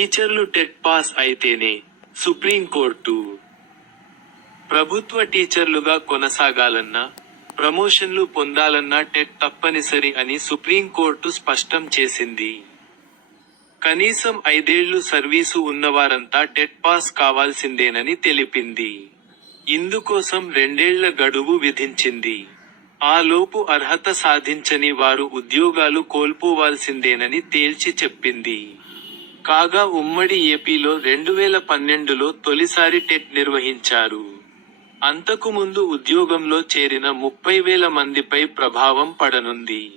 టీచర్లు TET pass అయితేనే supreme court. ప్రభుత్వ టీచర్లుగా కొనసాగాలన్నా ప్రమోషన్లు పొందాలన్నా టెట్ తప్పనిసరి అని సుప్రీంకోర్టు స్పష్టం చేసింది. కనీసం ఐదేళ్ళు సర్వీసు ఉన్నవారంతా టెట్ పాస్ కావాల్సిందేనని తెలిపింది. ఇందుకోసం రెండేళ్ళ గడువు విధించింది. ఆ లోపు అర్హత సాధించని వారు ఉద్యోగాలు కోల్పోవాల్సిందేనని తేల్చి చెప్పింది. కాగా ఉమ్మడి ఏపీలో రెండు వేల పన్నెండులో తొలిసారి టెట్ నిర్వహించారు. అంతకుముందు ఉద్యోగంలో చేరిన ముప్పై వేల మందిపై ప్రభావం పడనుంది.